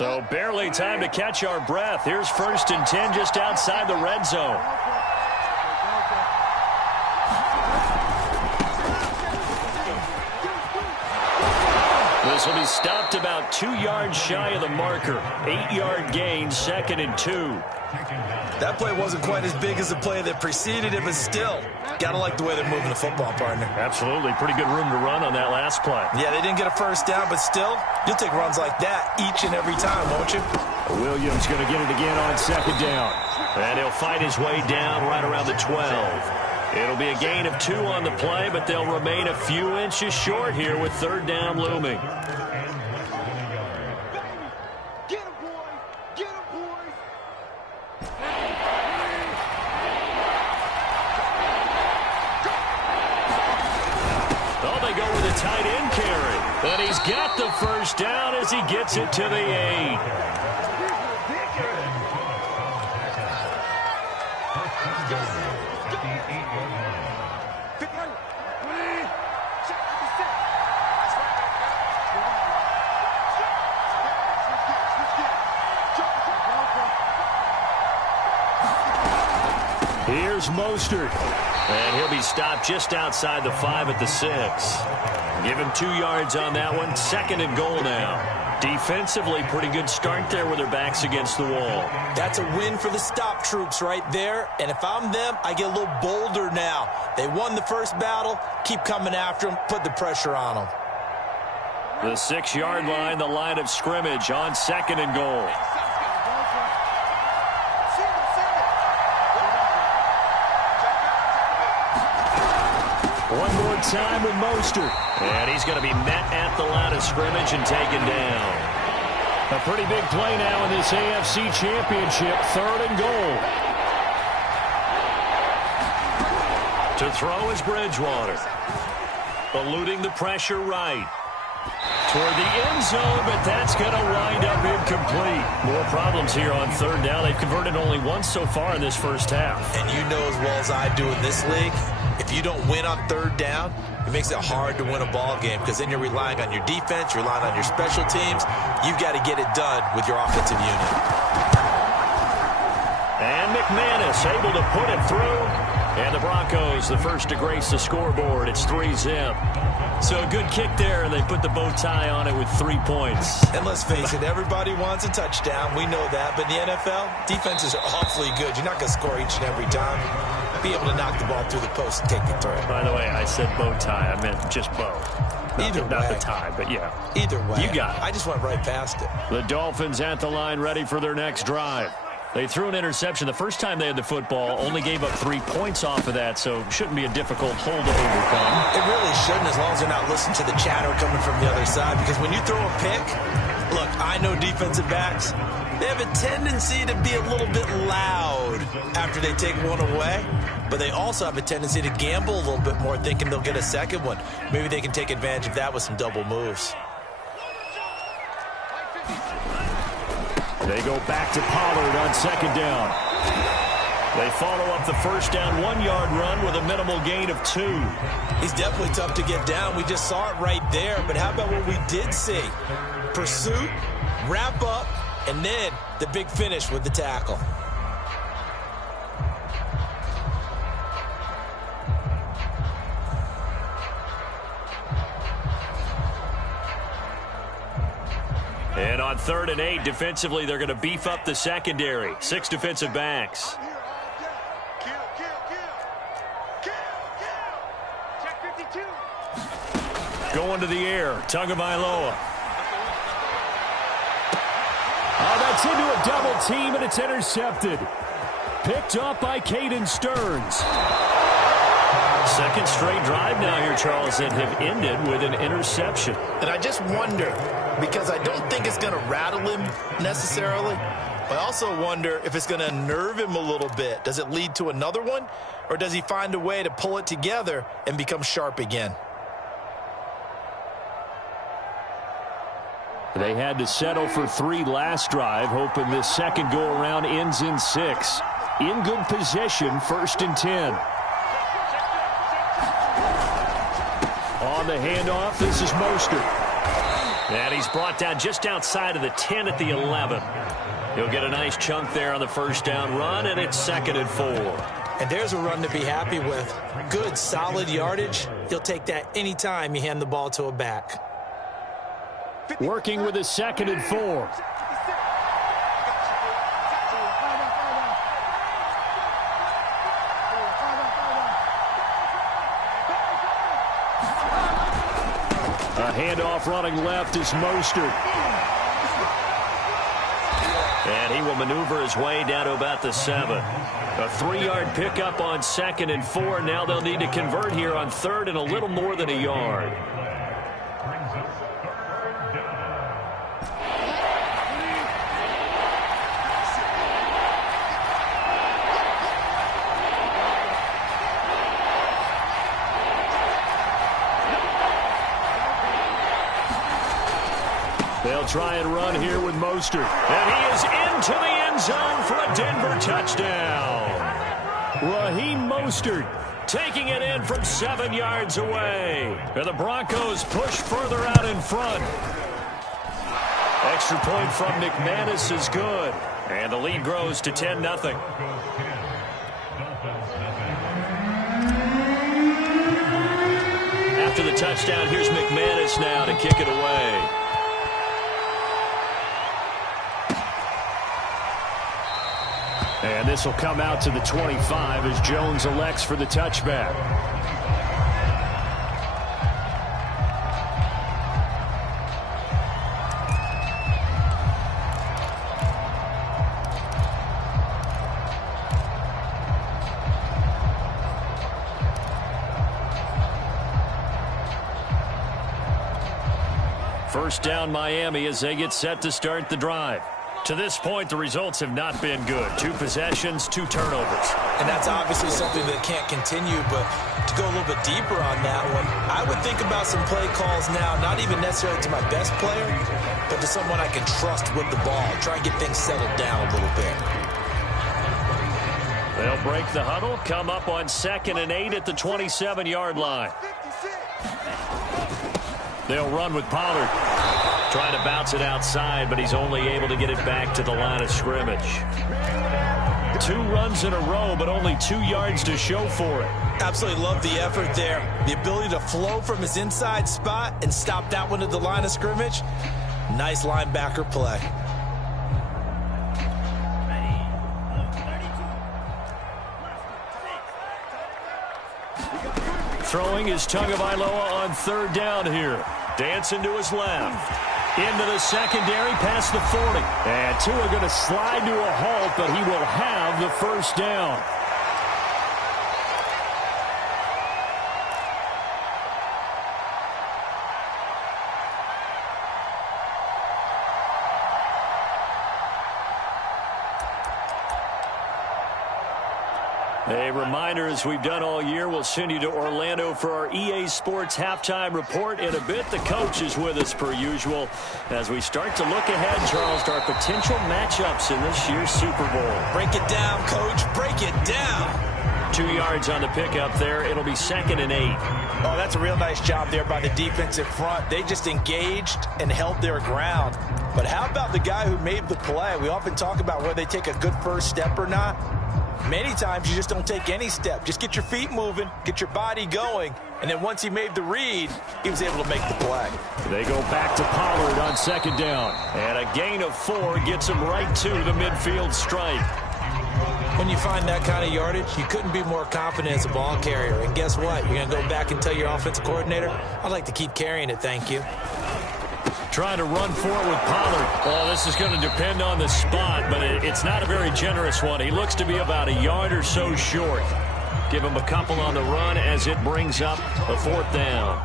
So barely time to catch our breath. Here's 1st and 10 just outside the red zone. This will be stopped about 2 yards shy of the marker. 8-yard gain, 2nd and 2. That play wasn't quite as big as the play that preceded it, but still, got to like the way they're moving the football, partner. Absolutely. Pretty good room to run on that last play. Yeah, they didn't get a first down, but still, you'll take runs like that each and every time, won't you? Williams going to get it again on 2nd down. And he'll fight his way down right around the 12. It'll be a gain of 2 on the play, but they'll remain a few inches short here with 3rd down looming. Tight end carry. And he's got the 1st down as he gets it to the 8. Here's Mostert. And he'll be stopped just outside the 5 at the 6. Give him 2 yards on that one. 2nd and goal now. Defensively, pretty good start there with their backs against the wall. That's a win for the stop troops right there. And if I'm them, I get a little bolder now. They won the first battle. Keep coming after them. Put the pressure on them. The 6-yard line, the line of scrimmage on 2nd and goal. One more time with Mostert. And he's going to be met at the line of scrimmage and taken down. A pretty big play now in this AFC Championship. 3rd and goal. To throw is Bridgewater. Eluding the pressure right. Toward the end zone, but that's going to wind up incomplete. More problems here on 3rd down. They've converted only once so far in this first half. And you know as well as I do in this league, if you don't win on 3rd down, it makes it hard to win a ball game because then you're relying on your defense, you're relying on your special teams. You've got to get it done with your offensive unit. And McManus able to put it through. And the Broncos, the first to grace the scoreboard. It's 3-zip. So a good kick there, and they put the bow tie on it with 3 points. And let's face it, everybody wants a touchdown. We know that. But in the NFL, defenses are awfully good. You're not going to score each and every time. Be able to knock the ball through the post and take the throw. By the way, I said bow tie. I meant just bow. Either way. Not the tie, but yeah. Either way. You got it. I just went right past it. The Dolphins at the line ready for their next drive. They threw an interception the first time they had the football, only gave up 3 points off of that, so shouldn't be a difficult hole to overcome. It really shouldn't, as long as they're not listening to the chatter coming from the other side, because when you throw a pick, look, I know defensive backs, they have a tendency to be a little bit loud after they take one away, but they also have a tendency to gamble a little bit more, thinking they'll get a second one. Maybe they can take advantage of that with some double moves. They go back to Pollard on 2nd down. They follow up the 1st down 1-yard run with a minimal gain of 2. He's definitely tough to get down. We just saw it right there. But how about what we did see? Pursuit, wrap up, and then the big finish with the tackle. And on 3rd and 8, defensively, they're going to beef up the secondary. 6 defensive backs. Going to the air, Tagovailoa. Oh, that's into a double team, and it's intercepted. Picked up by Caden Stearns. Second straight drive now here, Charles, that have ended with an interception. And I just wonder, because I don't think it's going to rattle him necessarily, but I also wonder if it's going to nerve him a little bit. Does it lead to another one, or does he find a way to pull it together and become sharp again? They had to settle for 3 last drive, hoping this second go-around ends in 6. In good position, 1st and 10. On the handoff, this is Mostert. And he's brought down just outside of the 10 at the 11. He'll get a nice chunk there on the first down run, and it's 2nd and 4. And there's a run to be happy with. Good, solid yardage. He'll take that anytime you hand the ball to a back. Working with his 2nd and 4. A handoff running left is Mostert. And he will maneuver his way down to about the 7. A 3-yard pickup on 2nd and 4. Now they'll need to convert here on 3rd and a little more than a yard. They'll try and run here with Mostert. And he is into the end zone for a Denver touchdown. Raheem Mostert taking it in from 7 yards away. And the Broncos push further out in front. Extra point from McManus is good. And the lead grows to 10-0. After the touchdown, here's McManus now to kick it away. And this will come out to the 25 as Jones elects for the touchback. First down Miami as they get set to start the drive. To this point, the results have not been good. 2 possessions, 2 turnovers. And that's obviously something that can't continue, but to go a little bit deeper on that one, I would think about some play calls now, not even necessarily to my best player, but to someone I can trust with the ball. Try and get things settled down a little bit. They'll break the huddle, come up on 2nd and 8 at the 27-yard line. They'll run with Pollard. Trying to bounce it outside, but he's only able to get it back to the line of scrimmage. 2 runs in a row, but only 2 yards to show for it. Absolutely love the effort there. The ability to flow from his inside spot and stop that one at the line of scrimmage. Nice linebacker play. Throwing is Tagovailoa on 3rd down here. Dancing to his left. Into the secondary, past the 40. And Tua going to slide to a halt, but he will have the first down. A reminder, as we've done all year, we'll send you to Orlando for our EA Sports halftime report in a bit. The coach is with us per usual as we start to look ahead, Charles, to our potential matchups in this year's Super Bowl. Break it down, Coach. Break it down. 2 yards on the pickup there. It'll be 2nd and 8. Oh, that's a real nice job there by the defensive front. They just engaged and held their ground. But how about the guy who made the play? We often talk about whether they take a good first step or not. Many times you just don't take any step. Just get your feet moving, get your body going, and then once he made the read, he was able to make the play. They go back to Pollard on 2nd down. And a gain of 4 gets him right to the midfield stripe. When you find that kind of yardage, you couldn't be more confident as a ball carrier. And guess what? You're going to go back and tell your offensive coordinator, I'd like to keep carrying it, thank you. Trying to run for it with Pollard. Oh, this is going to depend on the spot, but it's not a very generous one. He looks to be about a yard or so short. Give him a couple on the run as it brings up a 4th down.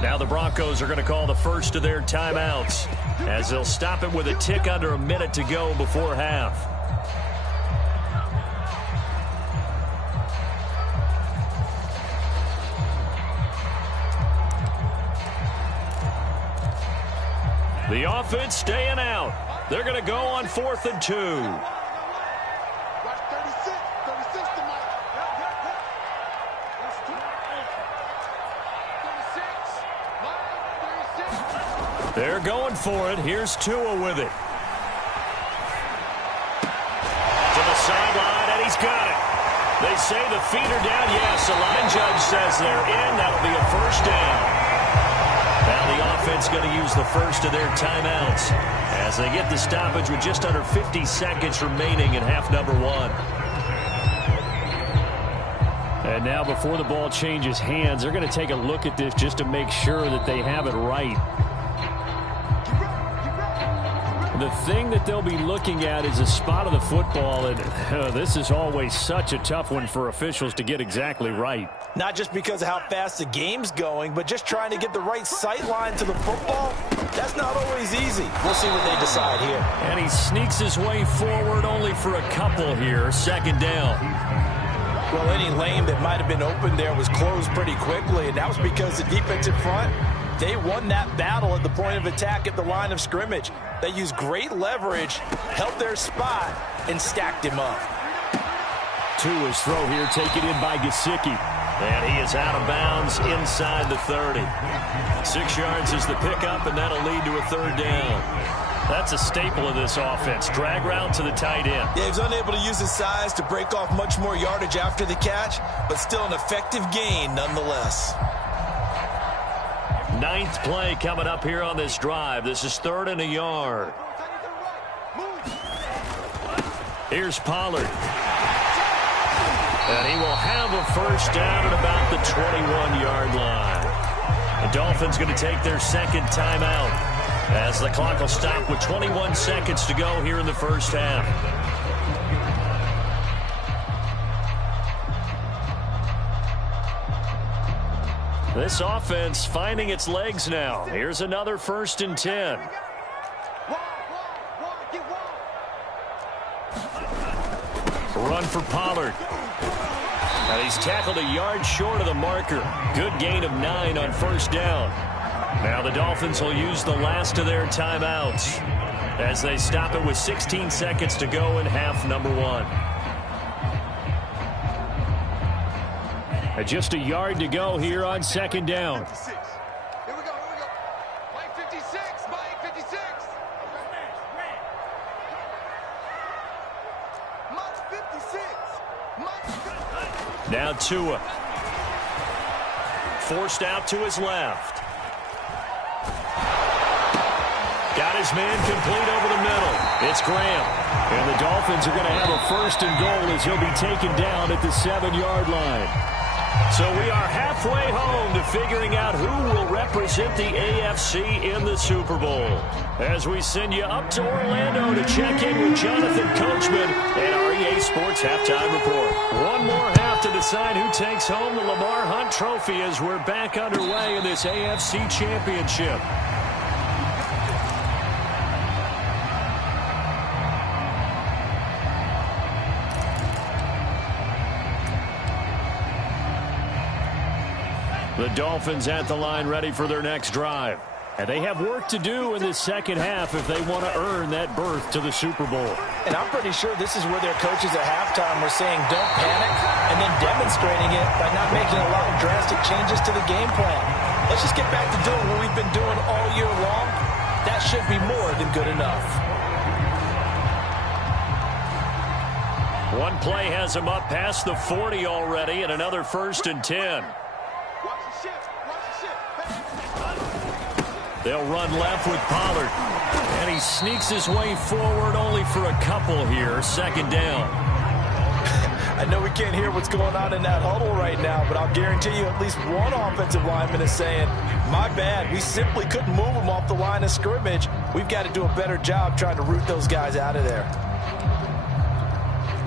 Now the Broncos are going to call the first of their timeouts as they'll stop it with a tick under a minute to go before half. The offense staying out. They're going to go on 4th and 2. They're going for it. Here's Tua with it. To the sideline, and he's got it. They say the feet are down. Yes, the line judge says they're in. That'll be a first down. Now the offense going to use the first of their timeouts as they get the stoppage with just under 50 seconds remaining in half number one. And now before the ball changes hands, they're going to take a look at this just to make sure that they have it right. The thing that they'll be looking at is a spot of the football, and this is always such a tough one for officials to get exactly right. Not just because of how fast the game's going, but just trying to get the right sight line to the football. That's not always easy. We'll see what they decide here. And he sneaks his way forward only for a couple here. Second down. Well, any lane that might have been open there was closed pretty quickly, and that was because the defensive front, they won that battle at the point of attack at the line of scrimmage. They used great leverage, held their spot, and stacked him up. Tua's throw here taken in by Gesicki. And he is out of bounds inside the 30. 6 yards is the pickup, and that'll lead to a third down. That's a staple of this offense. Drag route to the tight end. Yeah, he was unable to use his size to break off much more yardage after the catch, but still an effective gain nonetheless. 9th play coming up here on this drive. This is 3rd and a yard. Here's Pollard. And he will have a first down at about the 21-yard line. The Dolphins going to take their second timeout as the clock will stop with 21 seconds to go here in the first half. This offense finding its legs now. Here's another 1st and 10. Run for Pollard. And he's tackled a yard short of the marker. Good gain of 9 on first down. Now the Dolphins will use the last of their timeouts as they stop it with 16 seconds to go in half number one. Just a yard to go here on second down. Here we go. Mike 56. Mike 56. Mike 56. Now Tua. Forced out to his left. Got his man complete over the middle. It's Graham. And the Dolphins are going to have a 1st and goal as he'll be taken down at the 7-yard line. So we are halfway home to figuring out who will represent the AFC in the Super Bowl. As we send you up to Orlando to check in with Jonathan Coachman and our EA Sports Halftime Report. One more half to decide who takes home the Lamar Hunt Trophy as we're back underway in this AFC Championship. The Dolphins at the line ready for their next drive. And they have work to do in this second half if they want to earn that berth to the Super Bowl. And I'm pretty sure this is where their coaches at halftime were saying don't panic and then demonstrating it by not making a lot of drastic changes to the game plan. Let's just get back to doing what we've been doing all year long. That should be more than good enough. One play has him up past the 40 already and another 1st and 10. They'll run left with Pollard. And he sneaks his way forward only for a couple here. Second down. I know we can't hear what's going on in that huddle right now, but I'll guarantee you at least one offensive lineman is saying, my bad, we simply couldn't move them off the line of scrimmage. We've got to do a better job trying to root those guys out of there.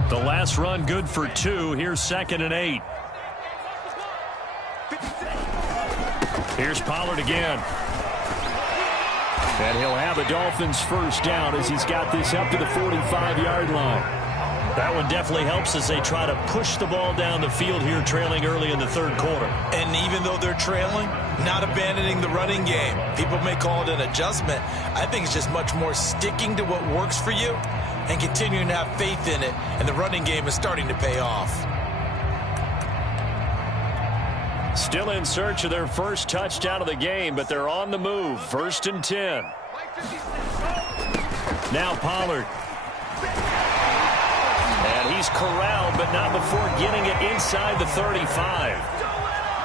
The last run good for 2. Here's 2nd and 8. Here's Pollard again. And he'll have a Dolphins first down as he's got this up to the 45-yard line. That one definitely helps as they try to push the ball down the field here, trailing early in the 3rd quarter. And even though they're trailing, not abandoning the running game. People may call it an adjustment. I think it's just much more sticking to what works for you and continuing to have faith in it. And the running game is starting to pay off. Still in search of their first touchdown of the game, but they're on the move. 1st and 10. Now Pollard. And he's corralled, but not before getting it inside the 35.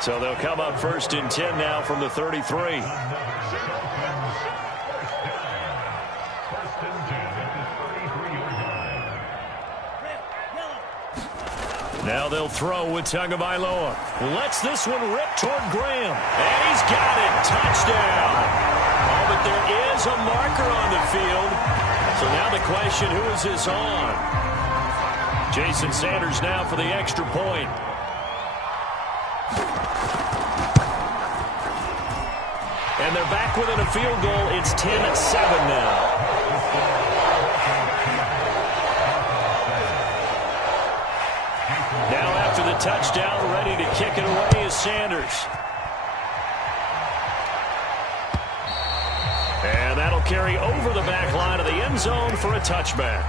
So they'll come up 1st and 10 now from the 33. Now they'll throw with Tagovailoa. Lets this one rip toward Graham. And he's got it. Touchdown. Oh, but there is a marker on the field. So now the question, who is this on? Jason Sanders now for the extra point. And they're back within a field goal. It's 10-7 now. Now after the touchdown, ready to kick it away is Sanders. And that'll carry over the back line of the end zone for a touchback.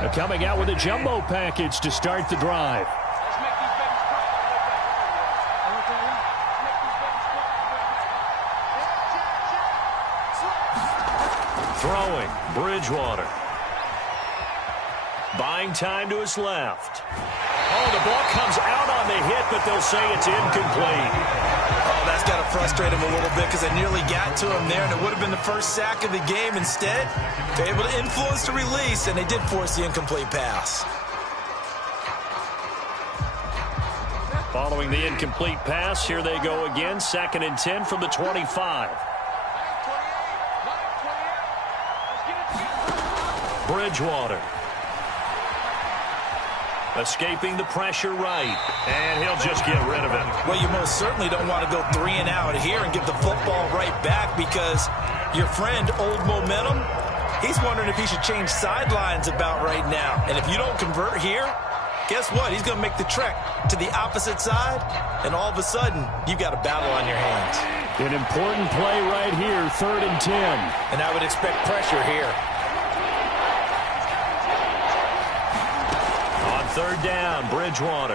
They're coming out with a jumbo package to start the drive. Throwing, Bridgewater. Buying time to his left. Oh, the ball comes out on the hit, but they'll say it's incomplete. Oh, that's got to frustrate him a little bit because they nearly got to him there, and it would have been the first sack of the game. Instead, they're able to influence the release, and they did force the incomplete pass. Following the incomplete pass, here they go again. 2nd and 10 from the 25. Bridgewater. Escaping the pressure right. And he'll just get rid of it. Well, you most certainly don't want to go 3 and out here and give the football right back because your friend, Old Momentum, he's wondering if he should change sidelines about right now. And if you don't convert here, guess what? He's going to make the trek to the opposite side, and all of a sudden, you've got a battle on your hands. An important play right here, 3rd and 10. And I would expect pressure here. 3rd down, Bridgewater.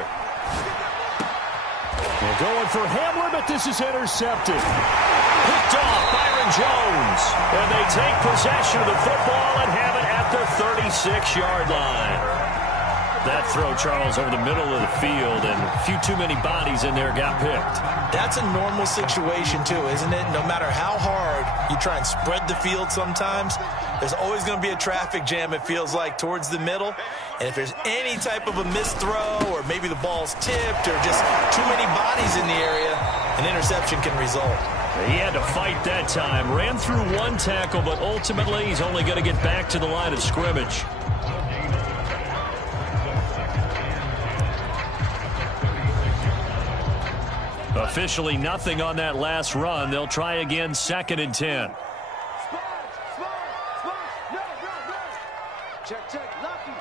They're going for Hamler, but this is intercepted. Picked off, Byron Jones. And they take possession of the football and have it at the 36-yard line. That throw, Charles, over the middle of the field, and a few too many bodies in there got picked. That's a normal situation, too, isn't it? No matter how hard you try and spread the field sometimes, there's always going to be a traffic jam, it feels like, towards the middle. And if there's any type of a missed throw or maybe the ball's tipped or just too many bodies in the area, an interception can result. He had to fight that time. Ran through one tackle, but ultimately he's only going to get back to the line of scrimmage. Officially nothing on that last run. They'll try again, 2nd and 10. Check. Lucky.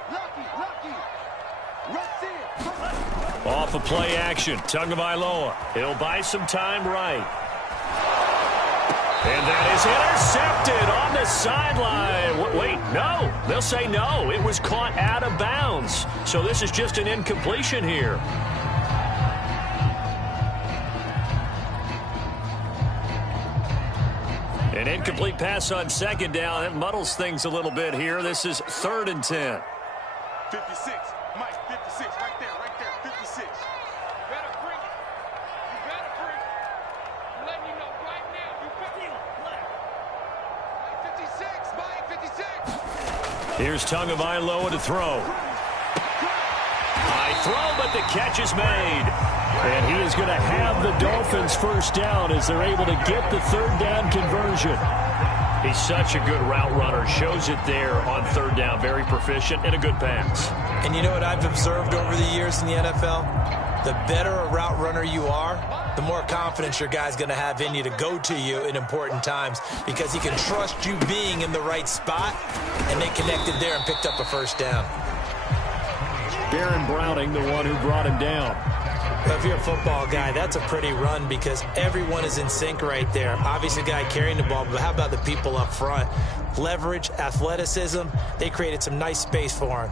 Off of play action. Tagovailoa. He'll buy some time right. And that is intercepted on the sideline. Wait, no. They'll say no. It was caught out of bounds. So this is just an incompletion here. An incomplete pass on 2nd down. It muddles things a little bit here. This is 3rd and 10. 56. Mike, 56. Right there. 56. You better bring it. I'm letting you know right now. You better. Mike, 56. Here's Tagovailoa to throw. High throw, but the catch is made. And he is going to have the Dolphins first down as they're able to get the 3rd down conversion. He's such a good route runner. Shows it there on 3rd down. Very proficient and a good pass. And you know what I've observed over the years in the NFL? The better a route runner you are, the more confidence your guy's going to have in you to go to you in important times because he can trust you being in the right spot, and they connected there and picked up a first down. Baron Browning, the one who brought him down. If you're a football guy, that's a pretty run because everyone is in sync right there. Obviously, the guy carrying the ball, but how about the people up front? Leverage, athleticism, they created some nice space for him.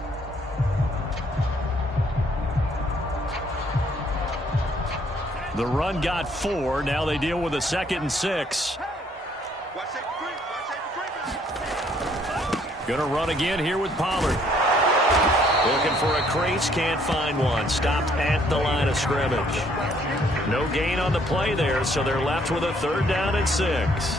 The run got 4. Now they deal with a 2nd and 6. Gonna run again here with Pollard. Looking for a crease, can't find one. Stopped at the line of scrimmage. No gain on the play there, so they're left with a 3rd down and 6.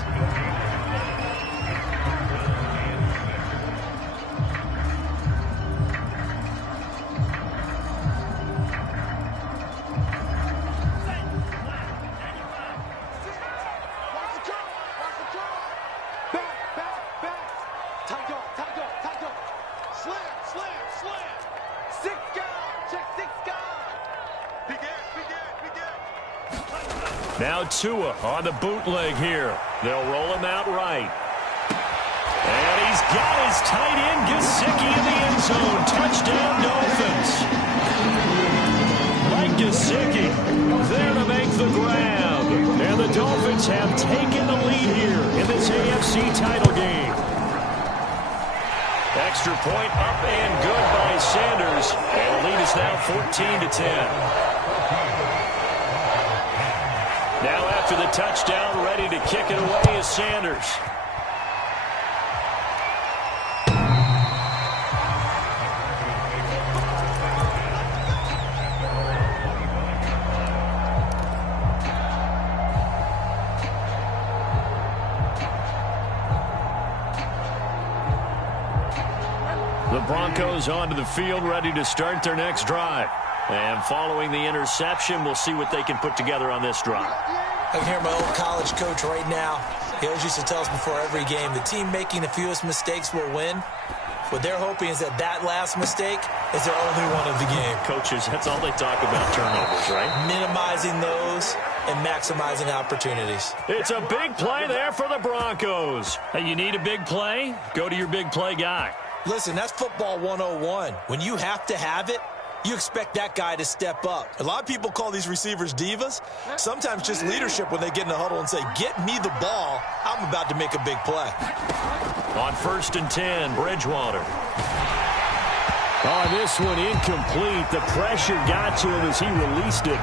Now Tua on the bootleg here. They'll roll him out right. And he's got his tight end Gesicki in the end zone. Touchdown Dolphins. Mike Gesicki there to make the grab. And the Dolphins have taken the lead here in this AFC title game. Extra point up and good by Sanders. And the lead is now 14-10. Now after the touchdown, ready to kick it away is Sanders. The Broncos onto the field, ready to start their next drive. And following the interception, we'll see what they can put together on this drive. I can hear my old college coach right now. He always used to tell us before every game, the team making the fewest mistakes will win. What they're hoping is that that last mistake is their only one of the game. Coaches, that's all they talk about, turnovers, right? Minimizing those and maximizing opportunities. It's a big play there for the Broncos. Hey, you need a big play? Go to your big play guy. Listen, that's football 101. When you have to have it, you expect that guy to step up. A lot of people call these receivers divas. Sometimes just leadership when they get in the huddle and say, get me the ball. I'm about to make a big play. On 1st and 10, Bridgewater. Oh, this one incomplete. The pressure got to him as he released it.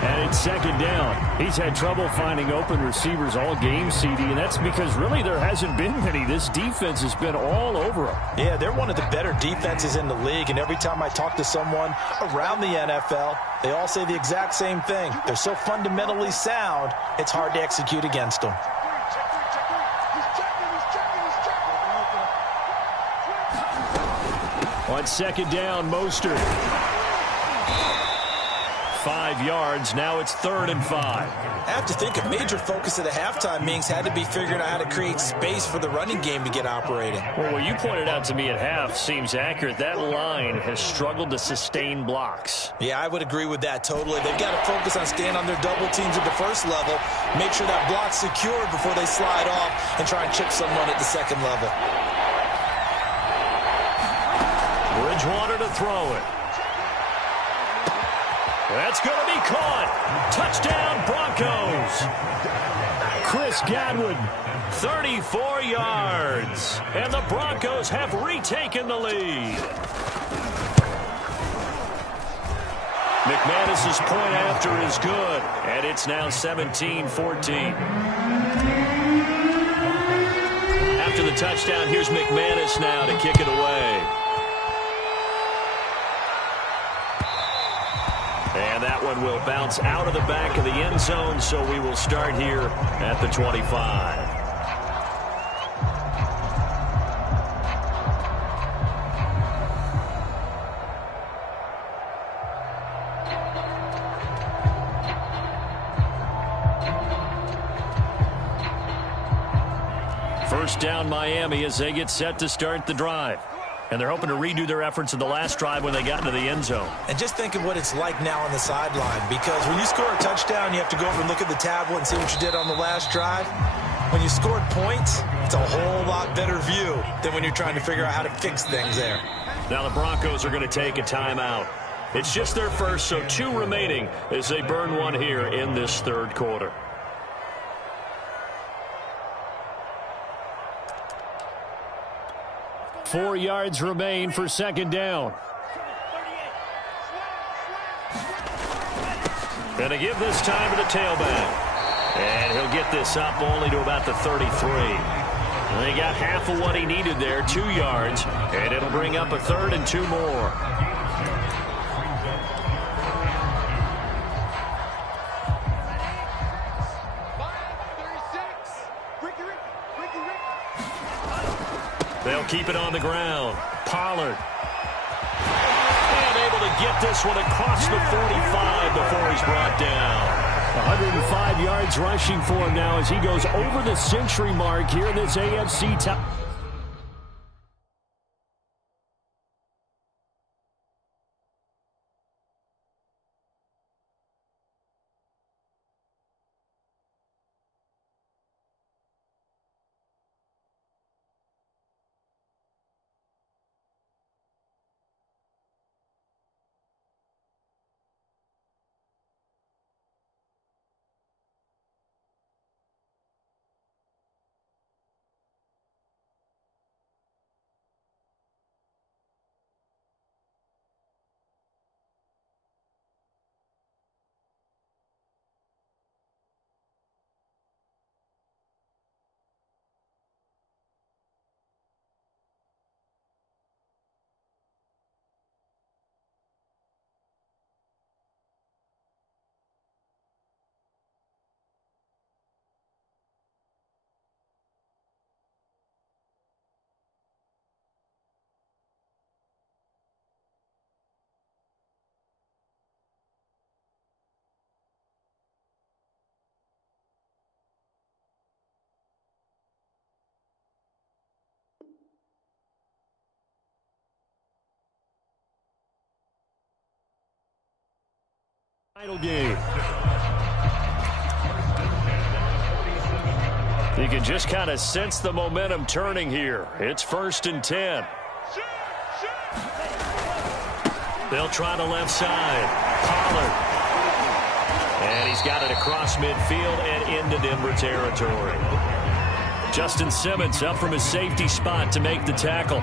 And it's 2nd down. He's had trouble finding open receivers all game, CD, and that's because really there hasn't been many. This defense has been all over him. Yeah, they're one of the better defenses in the league, and every time I talk to someone around the NFL, they all say the exact same thing. They're so fundamentally sound, it's hard to execute against them. On 2nd down, Mostert. 5 yards. Now it's 3rd and 5. I have to think a major focus at the halftime meetings had to be figuring out how to create space for the running game to get operating. Well, what you pointed out to me at half seems accurate. That line has struggled to sustain blocks. Yeah, I would agree with that totally. They've got to focus on staying on their double teams at the first level, make sure that block's secured before they slide off and try and chip someone at the second level. Bridgewater to throw it. That's going to be caught. Touchdown, Broncos. Chris Godwin, 34 yards. And the Broncos have retaken the lead. McManus's point after is good, and it's now 17-14. After the touchdown, here's McManus now to kick it away. And that one will bounce out of the back of the end zone, so we will start here at the 25. First down, Miami, as they get set to start the drive. And they're hoping to redo their efforts in the last drive when they got into the end zone. And just think of what it's like now on the sideline, because when you score a touchdown, you have to go over and look at the tablet and see what you did on the last drive. When you scored points, it's a whole lot better view than when you're trying to figure out how to fix things there. Now the Broncos are going to take a timeout. It's just their first, so 2 remaining as they burn one here in this third quarter. Four yards remain for second down. Going to give this time to the tailback. And he'll get this up only to about the 33. And they got half of what he needed there, 2 yards. And it'll bring up a 3rd and 2 more. They'll keep it on the ground. Pollard. And able to get this one across the 45 before he's brought down. 105 yards rushing for him now as he goes over the century mark here in this AFC top. Final game. You can just kind of sense the momentum turning here. It's 1st and 10. They'll try the left side. Pollard. And he's got it across midfield and into Denver territory. Justin Simmons up from his safety spot to make the tackle.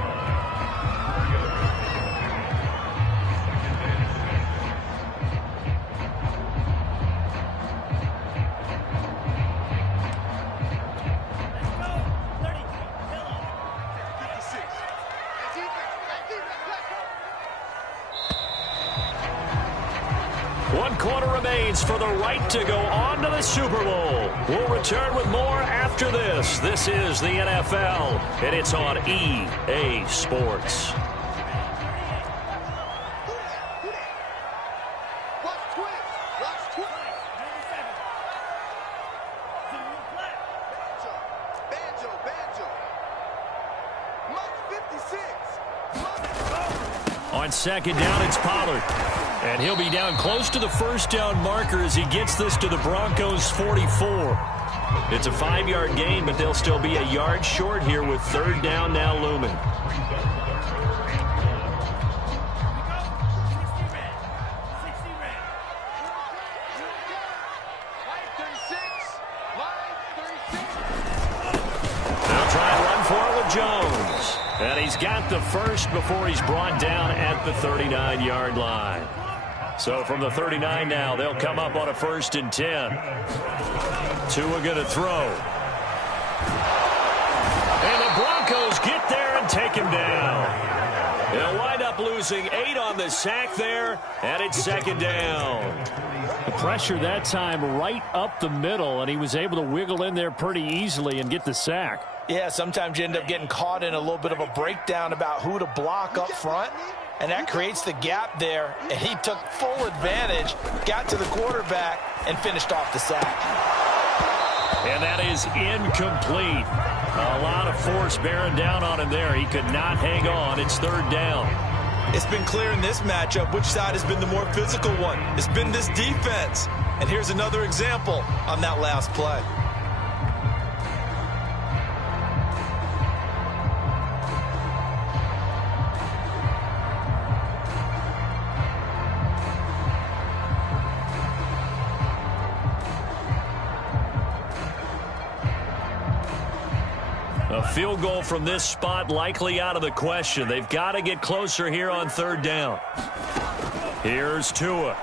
For the right to go on to the Super Bowl. We'll return with more after this. This is the NFL, and it's on EA Sports. On second down, it's Pollard. And he'll be down close to the first down marker as he gets this to the Broncos' 44. It's a 5-yard gain, but they'll still be a yard short here with third down now looming. They'll try and run for it with Jones. And he's got the first before he's brought down at the 39-yard line. So from the 39 now, they'll come up on a 1st and 10. Tua going to throw. And the Broncos get there and take him down. They'll wind up losing 8 on the sack there, and it's second down. The pressure that time right up the middle, and he was able to wiggle in there pretty easily and get the sack. Yeah, sometimes you end up getting caught in a little bit of a breakdown about who to block up front. And that creates the gap there, and he took full advantage, got to the quarterback, and finished off the sack. And that is incomplete. A lot of force bearing down on him there. He could not hang on. It's third down. It's been clear in this matchup which side has been the more physical one. It's been this defense. And here's another example on that last play. A field goal from this spot likely out of the question. They've got to get closer here on third down. Here's Tua.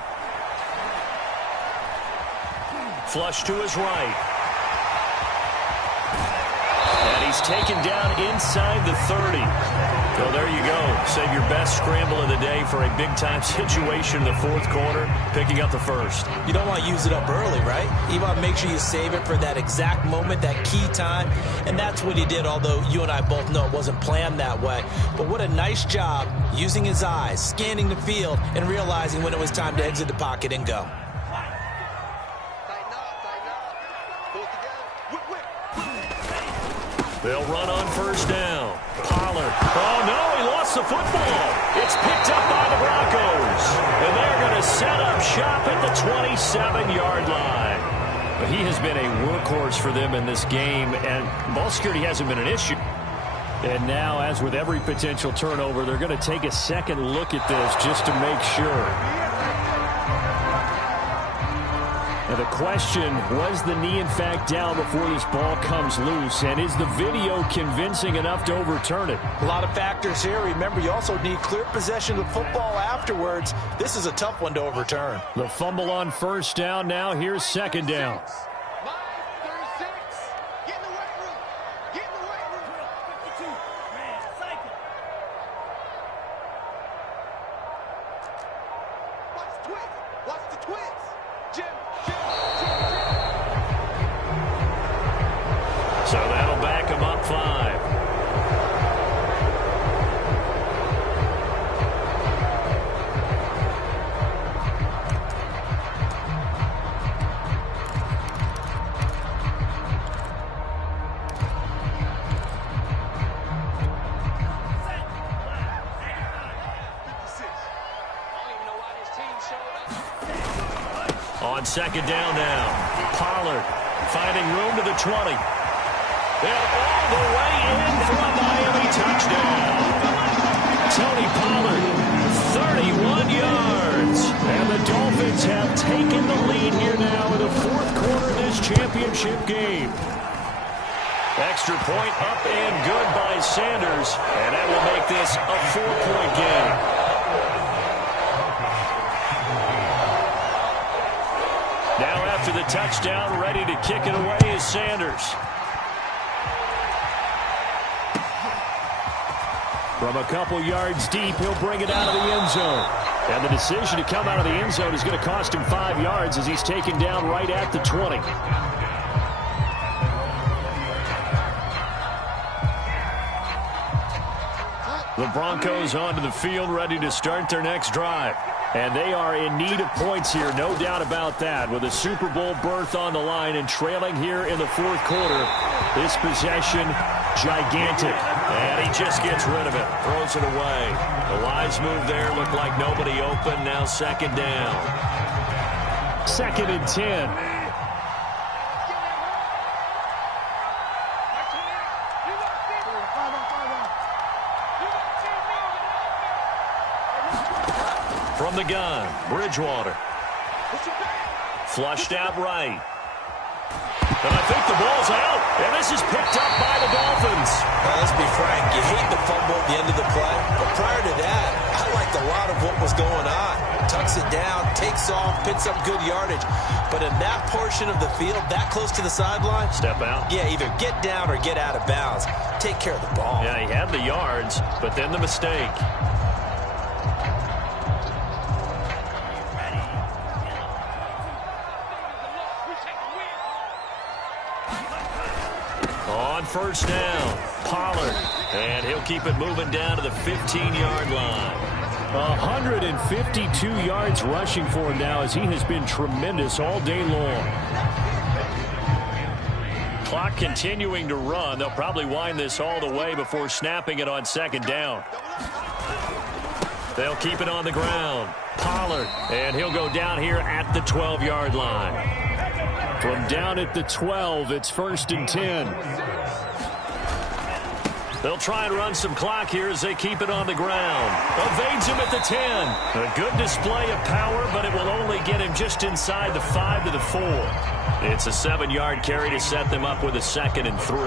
Flush to his right. And he's taken down inside the 30. So there you go. Save your best scramble of the day for a big-time situation in the fourth quarter, picking up the first. You don't want to use it up early, right? You want to make sure you save it for that exact moment, that key time. And that's what he did, although you and I both know it wasn't planned that way. But what a nice job using his eyes, scanning the field, and realizing when it was time to exit the pocket and go. They'll run on first down. Pollard. Oh, no, he lost the football. It's picked up by the Broncos. And they're going to set up shop at the 27-yard line. But he has been a workhorse for them in this game, and ball security hasn't been an issue. And now, as with every potential turnover, they're going to take a second look at this just to make sure. Now the question, was the knee in fact down before this ball comes loose? And is the video convincing enough to overturn it? A lot of factors here. Remember, you also need clear possession of the football afterwards. This is a tough one to overturn. The fumble on first down. Now here's second down. So that'll back him up 5. On second down now, Pollard finding room to the 20. And all the way in for a Miami touchdown. Tony Pollard, 31 yards. And the Dolphins have taken the lead here now in the fourth quarter of this championship game. Extra point up and good by Sanders. And that will make this a 4-point game. Now after the touchdown, ready to kick it away is Sanders. From a couple yards deep, he'll bring it out of the end zone. And the decision to come out of the end zone is going to cost him 5 yards as he's taken down right at the 20. The Broncos onto the field, ready to start their next drive. And they are in need of points here, no doubt about that. With a Super Bowl berth on the line and trailing here in the fourth quarter, this possession gigantic. And he just gets rid of it, throws it away. The wise move there, looked like nobody open. Now second down. 2nd and 10. From the gun, Bridgewater. Flushed out right. And I think the ball's out. And this is picked up by the Dolphins. Well, let's be frank. You hate the fumble at the end of the play. But prior to that, I liked a lot of what was going on. Tucks it down, takes off, picks up good yardage. But in that portion of the field, that close to the sideline. Step out. Yeah, either get down or get out of bounds. Take care of the ball. Yeah, he had the yards, but then the mistake. On first down, Pollard. And he'll keep it moving down to the 15-yard line. 152 yards rushing for him now as he has been tremendous all day long. Clock continuing to run. They'll probably wind this all the way before snapping it on second down. They'll keep it on the ground. Pollard, and he'll go down here at the 12-yard line. From down at the 12, it's 1st and 10. They'll try and run some clock here as they keep it on the ground. Evades him at the 10. A good display of power, but it will only get him just inside the 5 to the 4. It's a 7-yard carry to set them up with a 2nd and 3.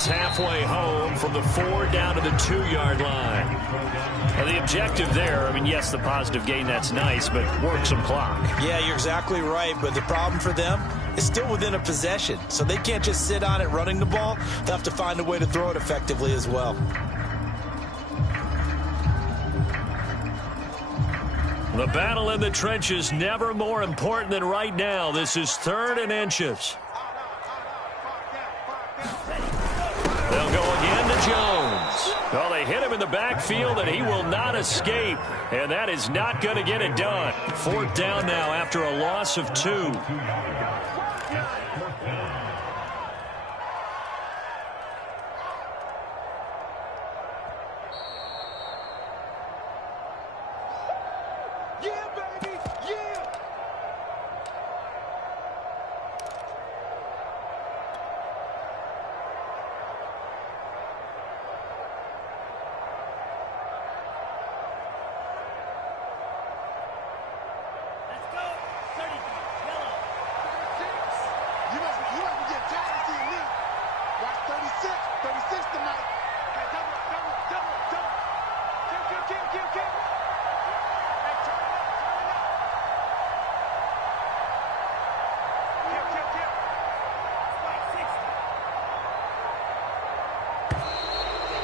gets halfway home from the 4 down to the 2-yard line. And the objective there, I mean, yes, the positive gain, that's nice, but work some clock. Yeah, you're exactly right, but the problem for them is still within a possession, so they can't just sit on it running the ball. They'll have to find a way to throw it effectively as well. The battle in the trenches never more important than right now. This is 3rd and inches. They'll go again to Jones. Well, they hit him in the backfield, and he will not escape. And that is not going to get it done. 4th down now after a loss of 2.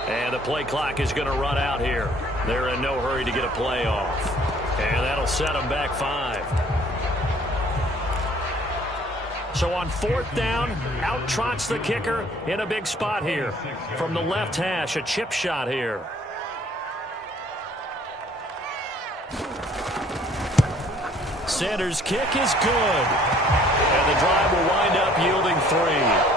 And the play clock is going to run out here. They're in no hurry to get a play off. And that'll set them back 5. So on 4th down, out trots the kicker in a big spot here. From the left hash, a chip shot here. Sanders' kick is good. And the drive will wind up yielding 3.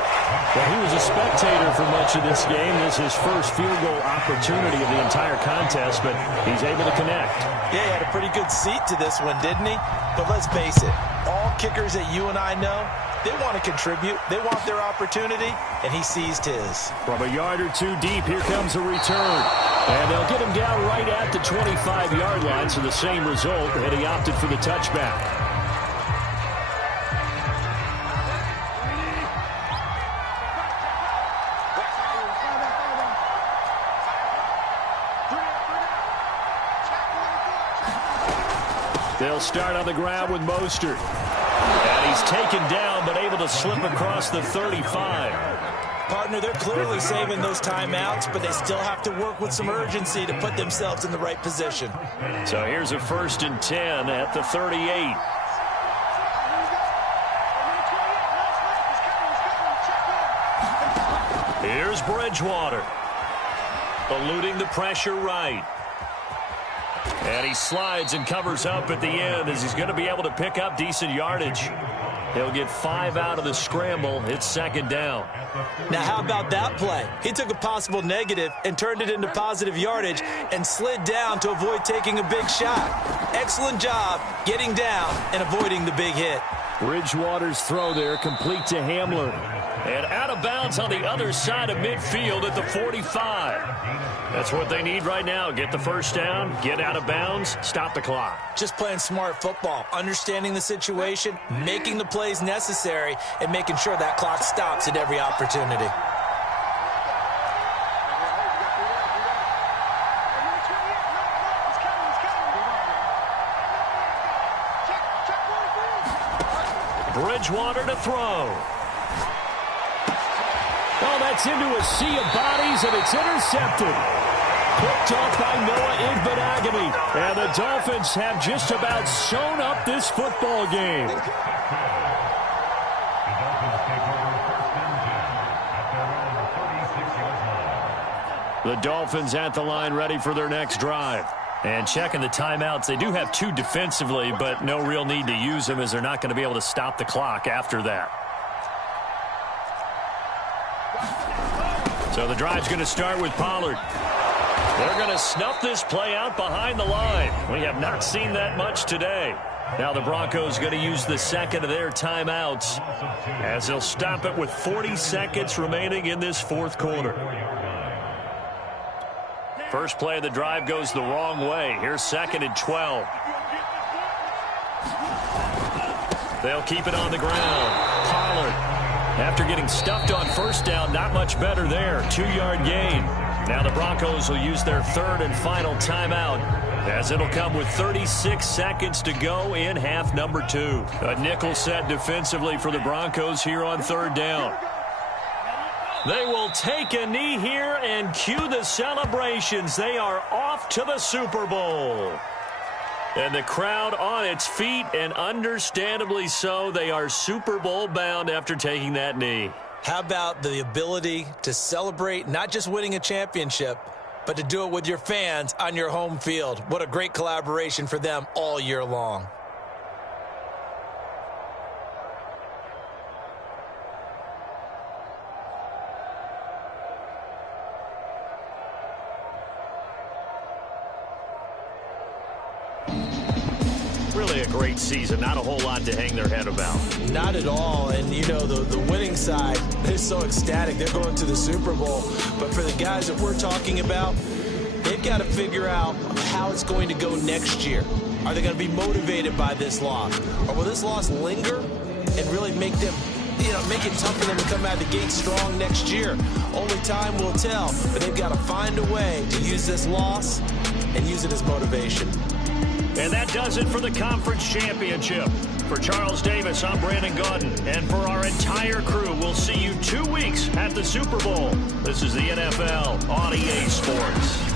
Well, he was a spectator for much of this game. This is his first field goal opportunity of the entire contest, but he's able to connect. Yeah, he had a pretty good seat to this one, didn't he? But let's face it, all kickers that you and I know, they want to contribute. They want their opportunity, and he seized his. From a yard or 2 deep, here comes a return. And they'll get him down right at the 25-yard line, so the same result, and he opted for the touchback. They'll start on the ground with Mostert. And he's taken down, but able to slip across the 35. Partner, they're clearly saving those timeouts, but they still have to work with some urgency to put themselves in the right position. So here's a 1st and 10 at the 38. Here's Bridgewater. Eluding the pressure right. And he slides and covers up at the end as he's going to be able to pick up decent yardage. He'll get 5 out of the scramble. It's 2nd down. Now, how about that play? He took a possible negative and turned it into positive yardage and slid down to avoid taking a big shot. Excellent job getting down and avoiding the big hit. Bridgewater's throw there complete to Hamler. And out of bounds on the other side of midfield at the 45. That's what they need right now. Get the 1st down, get out of bounds, stop the clock. Just playing smart football, understanding the situation, making the plays necessary, and making sure that clock stops at every opportunity. Bridgewater to throw. Oh, that's into a sea of bodies, and it's intercepted. Picked off by Noah Igbinoghene. And the Dolphins have just about sewn up this football game. The Dolphins at the line ready for their next drive. And checking the timeouts, they do have 2 defensively, but no real need to use them as they're not going to be able to stop the clock after that. So the drive's going to start with Pollard. They're going to snuff this play out behind the line. We have not seen that much today. Now the Broncos going to use the 2nd of their timeouts as they'll stop it with 40 seconds remaining in this 4th quarter. First play of the drive goes the wrong way. Here's 2nd and 12. They'll keep it on the ground. Pollard. After getting stuffed on first down, not much better there. 2-yard gain. Now the Broncos will use their third and final timeout, as it'll come with 36 seconds to go in half number 2. A nickel set defensively for the Broncos here on third down. They will take a knee here and cue the celebrations. They are off to the Super Bowl. And the crowd on its feet, and understandably so. They are Super Bowl bound after taking that knee. How about the ability to celebrate not just winning a championship, but to do it with your fans on your home field? What a great collaboration for them all year long. Really a great season. Not a whole lot to hang their head about. Not at all. And, you know, the winning side, they're so ecstatic. They're going to the Super Bowl. But for the guys that we're talking about, they've got to figure out how it's going to go next year. Are they going to be motivated by this loss? Or will this loss linger and really make them, make it tough for them to come out of the gate strong next year? Only time will tell. But they've got to find a way to use this loss and use it as motivation. And that does it for the conference championship. For Charles Davis, I'm Brandon Gaudin. And for our entire crew, we'll see you 2 weeks at the Super Bowl. This is the NFL on EA Sports.